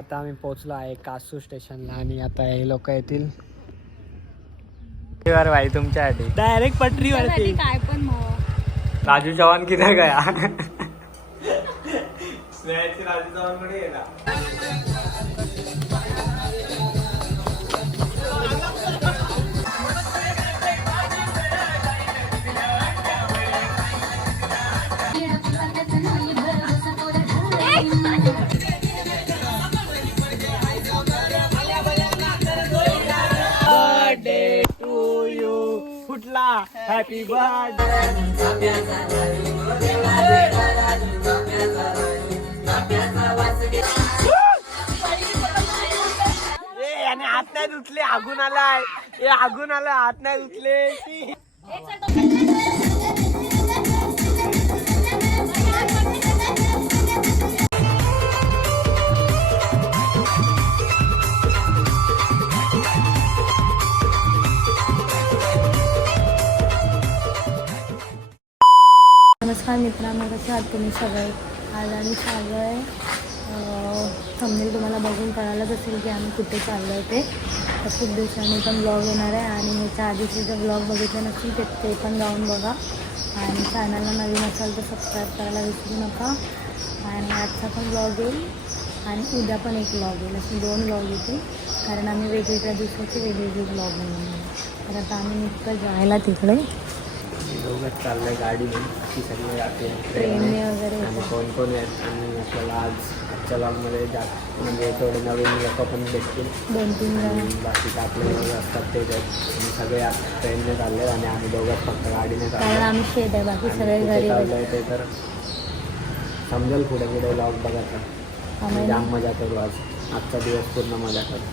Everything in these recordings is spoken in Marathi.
आता आम्ही पोहोचलो आहे कासू स्टेशनला आणि आता हे लोक येतील भाई तुमच्यासाठी डायरेक्ट पटरीवरती. काय पण राजू चव्हाण किती गया राजू चव्हाण कडे गेला. बर्थडे टू यू कुठला हॅपी बर्थडे. आणि हात नाही धुतले आगून आलाय हे आगून आलाय हात नाही धुतले. नमस्कार मित्रांनो, कसे आहात तुम्ही सगळे. आज आम्ही चाललो आहे थंबनेल तुम्हाला बघून कळालंच असेल की आम्ही कुठे चाललो आहे ते. तर खूप दिवसांनी पण ब्लॉग येणार आहे आणि ह्याच्या आधीचे जे ब्लॉग बघितले नसतील ते पण जाऊन बघा. आणि चॅनलला नवीन असाल तर सबस्क्राईब करायला विसरू नका. आणि आजचा पण ब्लॉग येईल आणि उद्या पण एक ब्लॉग येईल, असे 2 ब्लॉग येतील कारण आम्ही वेगवेगळ्या दिवसाचे वेगवेगळे ब्लॉग बनवून. तर आता आम्ही निघतो जायला तिकडे. दोघंच चाललंय गाडीने ती सगळी जाते ट्रेनने वगैरे. आणि कोण कोण आहेत आणि आपल्याला आजच्या लॉगमध्ये जास्त म्हणजे थोडे नवीन लोक पण भेटतील 2-3 जण. बाकीचे आपले असतात तेच आहेत आणि सगळे आज ट्रेनने चालले आणि आम्ही दोघंच फक्त गाडीने कारण चाललो. आम्ही शेत आहे, बाकी सगळे कुठे घरी चाललोय ते तर समजेल पुढे पुढे लॉग बघायचा. आम्ही जाम मजा करू आजचा दिवस पूर्ण मजा करू.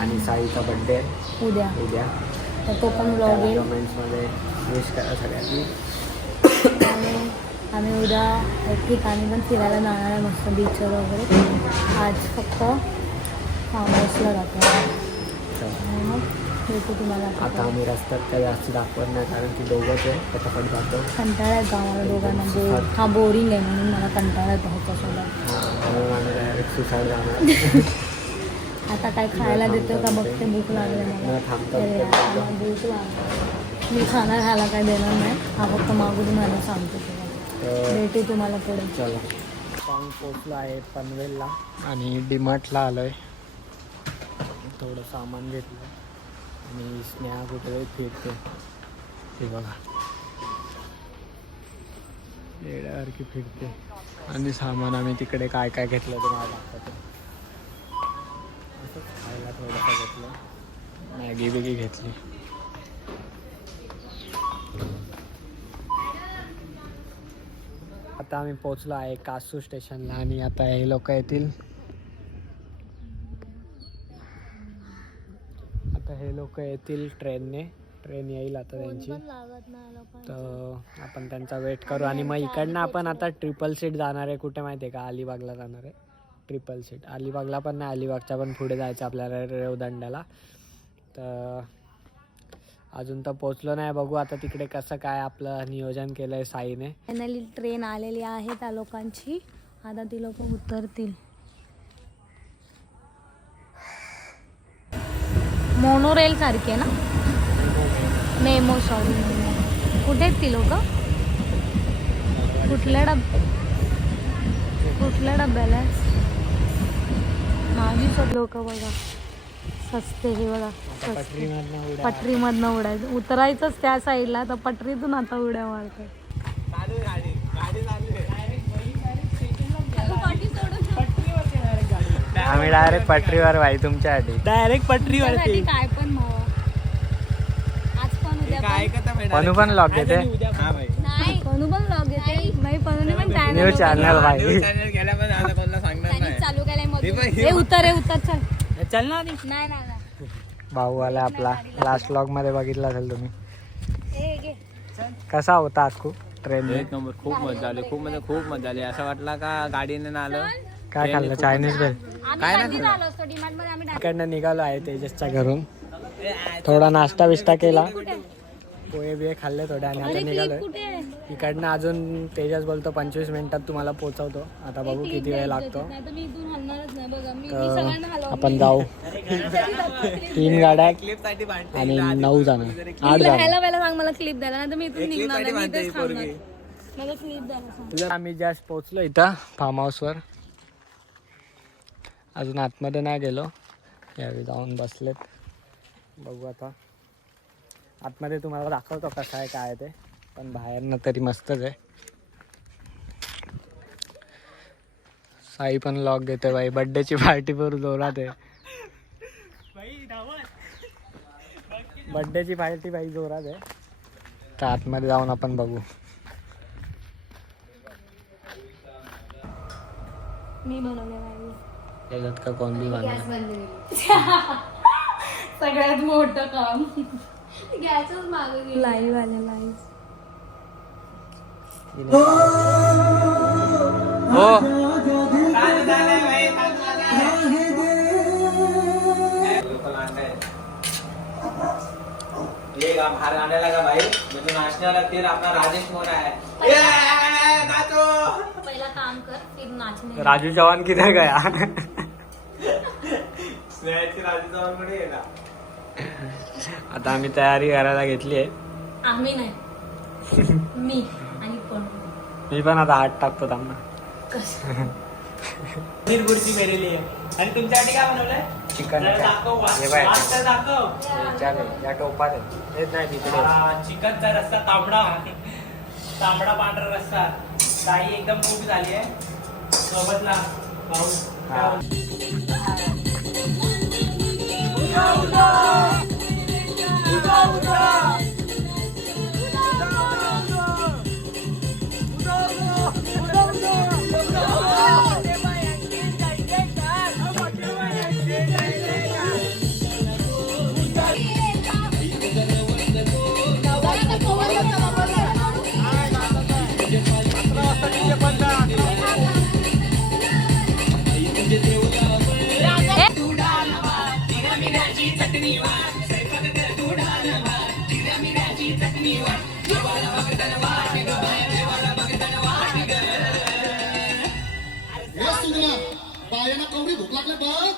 आणि साईचा बड्डे उद्या तर तो पण ब्लॉग त्याला येईल. कमेंट्समध्ये विश करा सगळ्यांनी. आणि आम्ही उद्या एक ठिकाणी पण फिरायला जाणार आहे, मस्त बीचवर वगैरे. आज फक्त फार्म हाऊसला जातो आणि मग भेटू तुम्हाला. आता आम्ही रस्त्यात काही जास्त दाखवत नाही कारण की दोघंच आहे पटापट जातो. कंटाळा येतो आम्हाला दोघांना. बोरिंग आहे म्हणून मला कंटाळा येतो ह्याच्यासोबत. म्हणून आम्ही डायरेक्ट सुसाईड जाणार. आता काय खायला देतो का बघते, भूक लागली मला. थांबतो भूक लागली. मी खाना खायला काय देणार नाही, हा फक्त मागून मला सांगतो तुला. भेटू तुम्हाला पुढे. चला पाऊन पोचलो आहे पनवेलला आणि डीमार्टला आलो आहे. थोडं सामान घेतलं आणि स्नेहा कुठे फिरते ते बघा येड्यासारखी फिरते. आणि सामान आम्ही तिकडे काय काय घेतलं ते मला दाखवतो. असंच खायला थोडंसं घेतलं, मॅगी बिगी घेतली. आता आम्ही पोहोचलो आहे कासू स्टेशनला आणि आता हे लोक येतील. आता हे लोक येतील ट्रेनने. ट्रेन येईल आता त्यांची, तर आपण त्यांचा वेट करू. आणि मग इकडनं आपण आता ट्रिपल सीट जाणार आहे. कुठे माहिती आहे का? अलिबागला जाणार आहे ट्रिपल सीट. अलिबागला पण नाही, अलिबागच्या पण पुढे जायचं आपल्याला रेवदंड्याला. तर अजून तर पोचलो नाही, बघू आता तिकडे कसं काय आपलं नियोजन केलं आहे साईने. फायनली ट्रेन आलेली आहे त्या लोकांची. आता ती लोक उतरतील. मोनोरेल सारखी आहे ना? Memo, sorry memo. कुठे आहेत ती लोक? कुठल्या डब्याला? माझी सब लोक बघा सस्ते. हे बघा पटरीमधनं उडायचं, उतरायचंच त्या साईडला, तर पटरीतून आता उड्या मारतात. आम्ही डायरेक्ट पटरीवर भाई तुमच्यासाठी. डायरेक्ट पटरीवरती. काय पण आज पण उद्या पनू पण लॉग घेते. नाही, पनू पण लॉग घेते. नाही, पनूने पण न्यू चॅनल भाई चालू केलंय. उतर चल. चल ना. नाही भाऊ आला आपला. लास्ट व्लॉग मध्ये बघितला असेल तुम्ही. कसा होता आखू ट्रेन? एक नंबर. खूप मजा आली, खूप मजा आली. असं वाटलं का गाडीने ना आलं. काय खाल्लं? चायनीज भेल काय ना इकडनं निघालो आहे तेजसच्या घरून. थोडा नाश्ता बिष्टा केला, पोहे बिहे खाल्ले थोडे आणि आता निघालोय. इकडनं अजून तेजस बोलतो 25 मिनिटात तुम्हाला पोहोचवतो. आता बघू किती वेळ लागतो. तर आपण जाऊ. 3 गाड्या आणि 9 जण 8 जण. पहिला सांग मला क्लिप द्यायला नाही तर मी इथून निघणार नाही. मी इथेच थांबणार. मला क्लिप द्यायला सांग. आम्ही जस्ट पोहोचलो इथं फार्म हाऊसवर. अजून आतमध्ये नाही गेलो. यावेळी जाऊन बसलेत. बघू आता आतमध्ये तुम्हाला दाखवतो कसं आहे काय आहे ते. पण बाहेरनं तरी मस्तच आहे. साई पण लॉक घेते बाई. बड्डेची पार्टी भरून जोरात आहे. बड्डेची पार्टी बाई जोरात आहे. तर आतमध्ये जाऊन आपण बघू. मी बनवले त्याच्यात का कोण बी बनवलं. सगळ्यात मोठं काम गॅसच मागे लाईव्ह आले लाईव्ह. हो बाहर आने लगा भाई. मुझे नाचने वाला तेल अपना राजेश मोरा है. पहिला काम कर फिर नाचने. राजू चव्हाण किधर गया. राजू चव्हाण कडे गेला. आता आम्ही तयारी करायला घेतली आहे. आम्ही नाही मी आणि कोण. मी पण आता हात टाकतो त्यांना. पनीर बुर्जी मेरे लिए. आणि तुमच्यासाठी काय बनवलंय. चिकन या टोपात आहे. नाही तिकडे चिकनचा रस्सा तांबडा पांढरा रस्सा. ताई एकदम खूप झाली आहे. सोबतला पाऊस. बायांना कवडी भूक लागले बघ.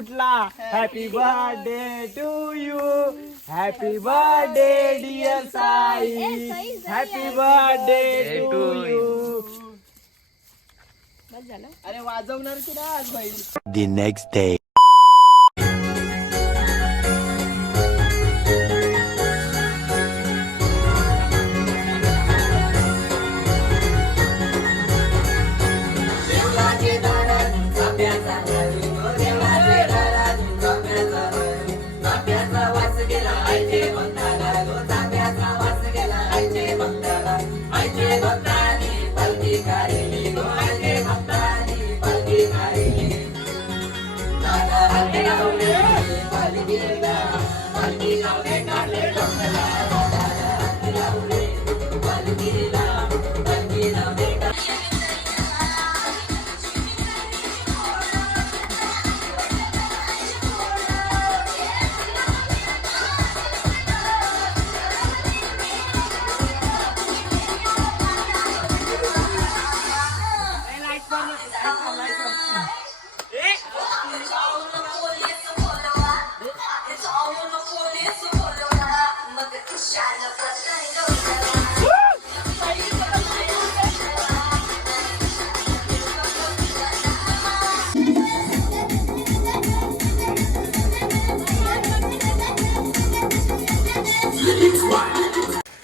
कुठला happy birthday to you happy birthday dear Sai happy birthday to you. अरे वाजवणार की ना आज भाई. The next day.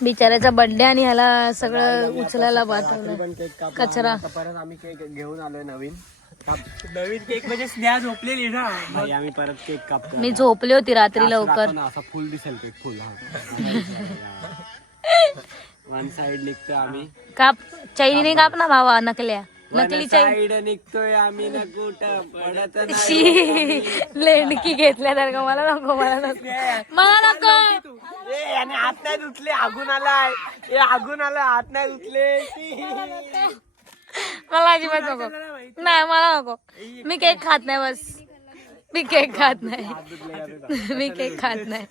बिचाऱ्याचा बर्थडे आणि ह्याला सगळं उचलायला पाठवलं कचरा. परत आम्ही केक घेऊन आलोय नवीन केक म्हणजे स्नेहा झोपलेली ना. भाई आम्ही परत केक कापतो. मी झोपली होती रात्री लवकर. असा फुल दिसेल केक फुल. वन साइड निघतो आम्ही. काप चैनीने काप ना भावा. नकल्या नकली चैन साइड निघतोय आम्ही ना कुठं पडत नाही. शी लेंडकी घेतल्यासारखं. मला नको मला नको मला नको. आणि हात नाही धुतले आगून आलाय. आगून आला हात नाही धुतले. मला अजिबात नको. नाही मला नको. मी केक खात नाही बस. मी केक खात नाही. मी केक खात नाही.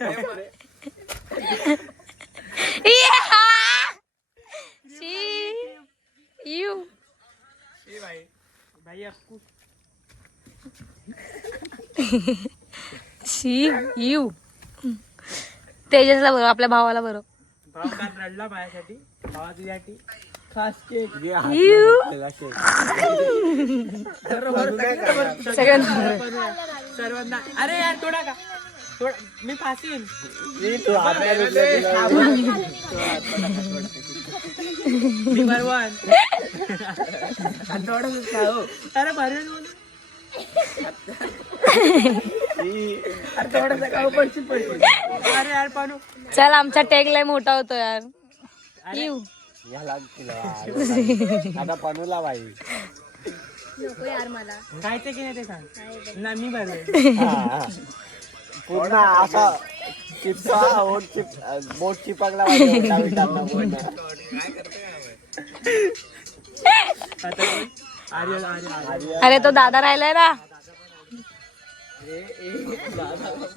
यू शी यू तेजसला बरोबर आपल्या भावाला बरोबर. भाव काल रडला माझ्यासाठी. भावा तुझ्यासाठी खास केक. सर्वांना. अरे यार थोडा का थोडा मी फासीन. मी भरवान. अरे भरवान अरे यार पानू. चल आमचा टेक लय मोठा होतो यार. यू आता पनूला बाई नको यार मला. खायचं की नाही ते सांग ना. मी भरवेन. पूर्ण असा चिपसा बोट चिपकला. अरे तो दादा राहिलाय ना.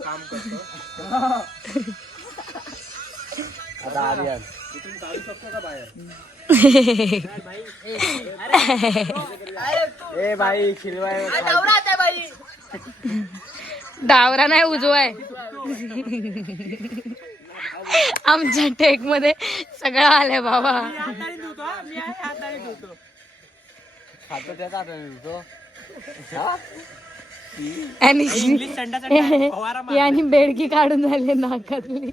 काम करतो आता आर्यन ए भाई शिरवाय डावरा नाही उजवाय. आमच्या टेक मध्ये सगळं आलंय बाबा. खातो त्याचा तो आणि बेडकी काढून झाले नाकातली.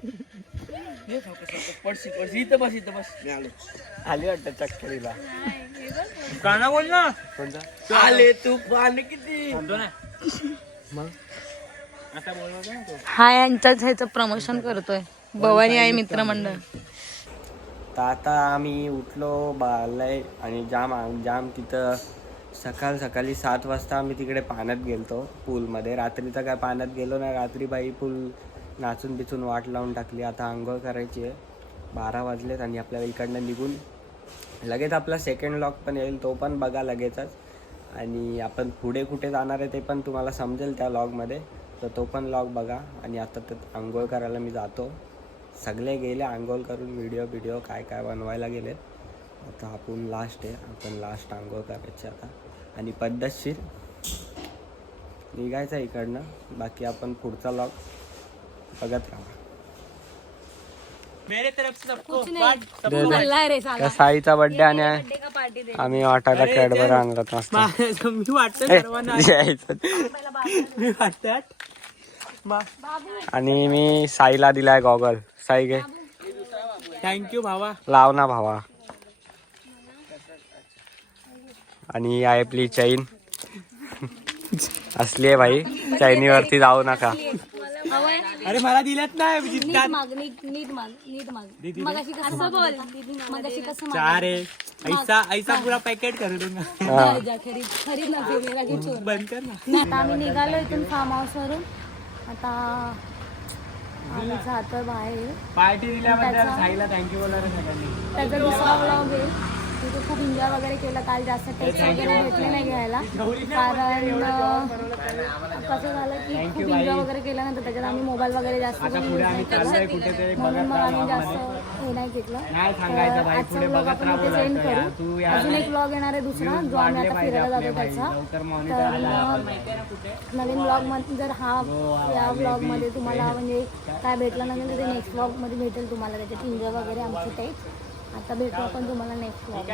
आली वाटतं चक्करीला. गाणं बोल ना. कोणता आले तू पाणी किती मग आता बोलवतो ना तो. हा यांच्याच ह्याचं प्रमोशन करतोय भवानी आई मित्रमंडळ. तर आता आम्ही उठलो बालय आणि जाम तिथं सकाळी 7 वाजता आम्ही तिकडे पाण्यात गेलतो पूलमध्ये. रात्रीचं काय पाण्यात गेलो नाही. रात्री बाई पूल नाचून बिचून वाट लावून टाकली. आता आंघोळ करायची आहे. 12 वाजलेत आणि आपल्याला इकडनं निघून लगेच आपला सेकंड लॉग पण येईल. तो पण बघा लगेचच. आणि आपण पुढे कुठे जाणार आहे ते पण तुम्हाला समजेल त्या लॉगमध्ये. तर तो पण लॉग बघा. आणि आता तर आंघोळ करायला मी जातो. सगळे गेले आंघोळ करून. व्हिडिओ काय बनवायला गेलेत. आता आपण लास्ट आहे. आपण लास्ट आंघोळ करायची आता. आणि पद्धतशीर निघायचं इकडनं. बाकी आपण पुढचा लॉग बघत राहा. मेरे तरफ से सबको कुछ नहीं. वाट, सबको वाट. चाललाय रे साला. त्या साईचा बर्थडे आणि बर्थडे का पार्टी दे. आम्ही वाटायला अरे, कॅडबर चल. आणलं मस्त. मी वाटतं सर्वांना यायचं. मी वाटतात. आणि मी साईला दिलाय गॉगल. साई घे, थँक्यू भावा. लाव ना भावा. आणि ही आहे आपली चैन. असली आहे भाई, चैनीवरती जाऊ नका. हवंय? अरे मला दिल्यात नाही नीट माग, नीट माग. मगाशी कसं बोल, मगाशी कसं चार आहे. ऐसा पुरा पॅकेट कर दूंगा. हा. खरीद ना फिर मेरा की चोर. बंद कर ना. आता आम्ही निघालो इथून फार्म हाऊस वरून. आता आम्ही जातो बाहेर. पार्टी दिल्याबद्दल त्याचा- साईला थँक्यू बोला रे सगळ्यांनी. त्याचा दुसरा व्लॉग आहे. तिथे खूप एन्जॉय वगैरे केला. काल जास्त टेस्ट वगैरे भेटले नाही घ्यायला, कारण कसं झालं की खूप एन्जॉय वगैरे केल्यानंतर त्याच्यात आम्ही मोबाईल वगैरे जास्त आता करून पुढे use आम्ही नाही चाललोय केला. कुठेतरी म्हणून बघत मग राहा आम्ही vlog जास्त मध्ये. हे नाही घेतलं. नाही सांगायचं भाई, आजचा पुढे व्लॉग बघत आपण राहा इथे सेंड बोलायचं यार. तू करू. यार अजून एक व्लॉग येणार आहे दुसरा, views जो आम्ही वाढले आता पाहिजे फिरायला आपले जातो भाई. त्याचा. लवकर monitor तर आला. मग नवीन व्लॉग मध्ये जर या व्लॉग मध्ये तुम्हाला म्हणजे काय भेटलं नसेल तर ते नेक्स्ट व्लॉग मध्ये भेटेल तुम्हाला. त्याच्यात एन्जॉय वगैरे आमची टाईप. आता भेटू आपण तुम्हाला नेक्स्ट व्लॉग.